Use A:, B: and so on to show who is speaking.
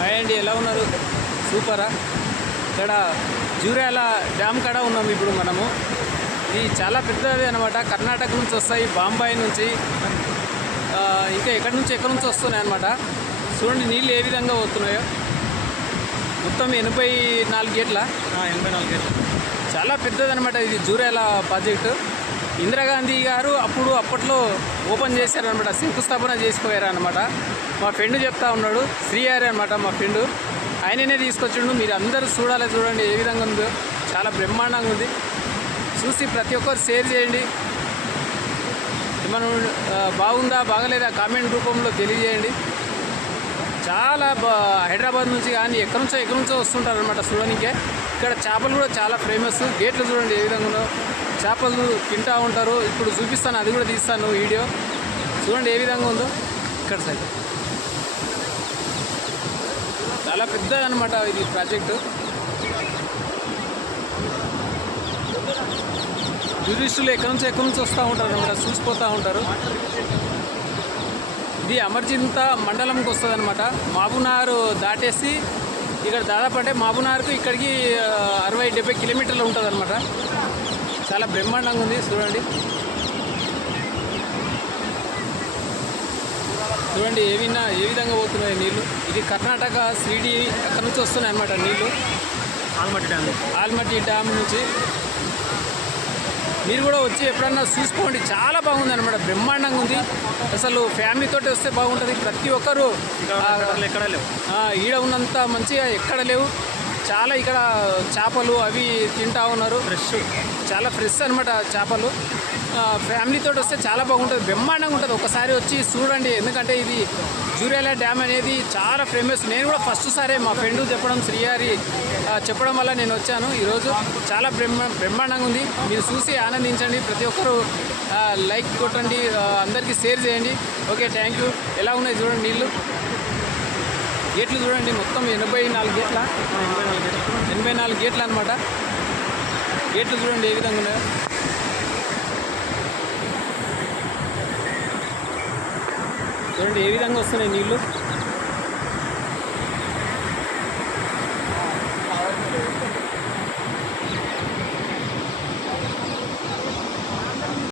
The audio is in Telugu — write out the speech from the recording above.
A: హాయ్ అండి ఎలా ఉన్నారు? సూపరా. ఇక్కడ జూరాల డ్యామ్ కాడ ఉన్నాం ఇప్పుడు మనము. ఇది చాలా పెద్దది అనమాట కర్ణాటక నుంచి వస్తాయి బాంబాయి నుంచి ఇంకా ఎక్కడి నుంచి ఎక్కడి నుంచి వస్తున్నాయి అనమాట చూడండి నీళ్ళు ఏ విధంగా పోతున్నాయో. మొత్తం ఎనభై నాలుగు గేట్ల?
B: ఎనభై నాలుగు గేట్లు.
A: చాలా పెద్దదనమాట ఇది జూరాల ప్రాజెక్టు. ఇందిరాగాంధీ గారు అప్పుడు అప్పట్లో ఓపెన్ చేశారనమాట శంకుస్థాపన చేసిపోయారు మా ఫ్రెండ్ చెప్తా ఉన్నాడు శ్రీహారి అనమాట మా ఫ్రెండ్. ఆయననే తీసుకొచ్చిండు మీరు అందరూ చూడాలి చూడండి ఏ విధంగా ఉందో. చాలా బ్రహ్మాండంగా ఉంది. చూసి ప్రతి ఒక్కరు షేర్ చేయండి. మనం బాగుందా బాగలేదా కామెంట్ రూపంలో తెలియజేయండి. చాలా బా హైదరాబాద్ నుంచి కానీ ఎక్కడి నుంచో ఎక్కడి నుంచో వస్తుంటారు అనమాట చూడడానికే ఇక్కడ చేపలు కూడా చాలా ఫేమస్ గేట్లు చూడండి ఏ విధంగా ఉందో చేపలు తింటా ఉంటారు. ఇప్పుడు చూపిస్తాను అది కూడా తీస్తాను వీడియో. చూడండి ఏ విధంగా ఉందో. ఇక్కడ సైడ్. చాలా పెద్ద అనమాట ఇది ప్రాజెక్టు. టూరిస్టులు ఎక్కడి నుంచి ఎక్కడి నుంచి వస్తూ ఉంటారు అనమాట చూసిపోతూ ఉంటారు. ఇది అమర్జింత మండలంకి వస్తుంది అనమాట మాబునారు దాటేసి ఇక్కడ దాదాపు అంటే మాబునార్కు ఇక్కడికి అరవై డెబ్బై కిలోమీటర్లు ఉంటుంది అనమాట చాలా బ్రహ్మాండంగా ఉంది చూడండి. చూడండి ఏ విన్నా ఏ విధంగా పోతున్నాయి నీళ్ళు ఇది కర్ణాటక శ్రీడి అక్కడ నుంచి వస్తున్నాయి అనమాట నీళ్ళు
B: ఆల్మట్టి డ్యామ్.
A: ఆల్మట్టి డ్యామ్ నుంచి. మీరు కూడా వచ్చి ఎప్పుడన్నా చూసుకోండి. చాలా బాగుంది అనమాట బ్రహ్మాండంగా ఉంది. అసలు ఫ్యామిలీతో వస్తే బాగుంటుంది. ప్రతి ఒక్కరు
B: ఎక్కడ లేవు.
A: ఈడ ఉన్నంత మంచిగా ఎక్కడ లేవు. చాలా ఇక్కడ చేపలు అవి తింటా ఉన్నారు.
B: ఫ్రెష్
A: చాలా ఫ్రెష్ అనమాట చేపలు. ఫ్యామిలీతో వస్తే చాలా బాగుంటుంది. బ్రహ్మాండంగా ఉంటుంది. ఒకసారి వచ్చి చూడండి. ఎందుకంటే ఇది జూరేలా డ్యామ్ అనేది చాలా ఫేమస్ నేను కూడా ఫస్ట్ సారే మా ఫ్రెండ్ చెప్పడం శ్రీహారి చెప్పడం వల్ల నేను వచ్చాను. ఈరోజు చాలా బ్రహ్మ బ్రహ్మాండంగా ఉంది. మీరు చూసి ఆనందించండి. ప్రతి ఒక్కరు లైక్ కొట్టండి. అందరికీ షేర్ చేయండి. ఓకే థ్యాంక్ యూ ఎలా ఉన్నాయి చూడండి నీళ్ళు గేట్లు చూడండి. మొత్తం ఎనభై నాలుగు గేట్ల.
B: ఎనభై నాలుగు గేట్లు
A: ఎనభై నాలుగు గేట్లు అనమాట గేట్లు చూడండి ఏ విధంగా ఉన్నాయో. చూడండి ఏ విధంగా వస్తున్నాయి నీళ్ళు